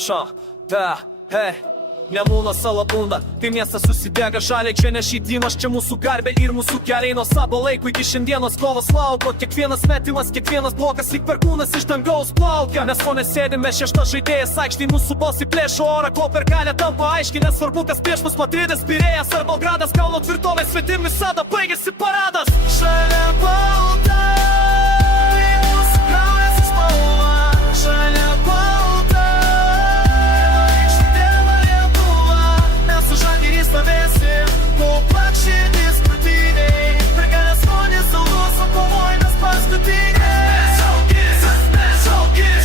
Čo, hei Nemuno salabunda, tai miestas susidega žaliai, čia ne šydimas, čia mūsų garbė ir mūsų keliai nuo savo laiko iki šiandienos kovos lauko. Kiekvienas metimas, kiekvienas blokas lyg perkūnas iš dangaus plaukia. Mes fone sėdime šeštas žaidėjas aikštėj, mūsų balsai plėšo orą, kol per galę tampa aiškiai, nesvarbu kas prieš mus Madridas, Pirėjas ar Belgradas, Kauno tvirtovės svetim visada baigėsi paradas. Šalia balta, mūsų kraujas spalva, šalia balta. Stovėsim, kol plakšydis krūtiniai, pergalės skonės saugus, o kovojimas paskutiniai.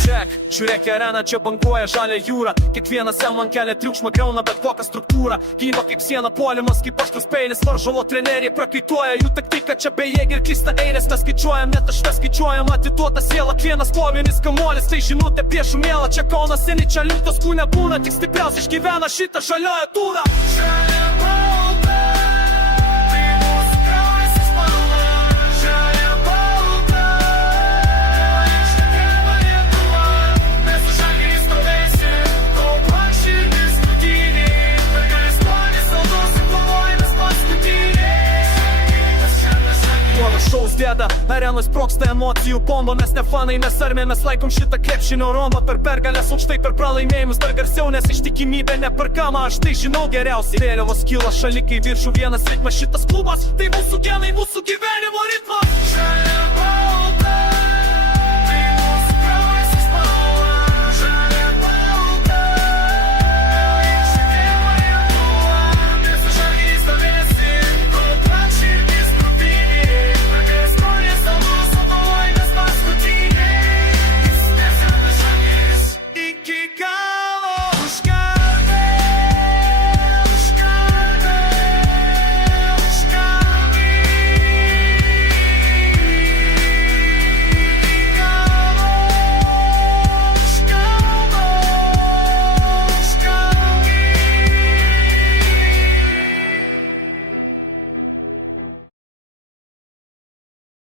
Check, žiūrėk areną, čia banguoja žalia jūra. Kiekvienas man kelia triukšmą, griauna bet kokią struktūrą. Gyva kaip siena, puolimas kaip aštrus peilis. Varžovo treneriai prakaituoja, jų taktika čia bejėgi ir klysta eilės. Mes skaičiuojam, net aš skaičiuojam, atiduota siela. Vienas kovinis kamuolis, tai žinutė priešų mėla. Čia Kaunas seni, čia linktos kūne būna, tik stipriausiai išgyvena šitą žalioją turą. Šaus dėda, arenos sprogsta emocijų bomba. Mes ne fanai, mes armė, mes laikom šitą krepšinio rombą. Per pergalės aukštai, per pralaimėjimus dar garsiau, nes ištikimybė neperkama, aš tai žinau geriausiai. Vėliavos kyla šalikai viršų, vienas ritmas šitas klubas, tai mūsų genai, mūsų gyvenimo ritmas.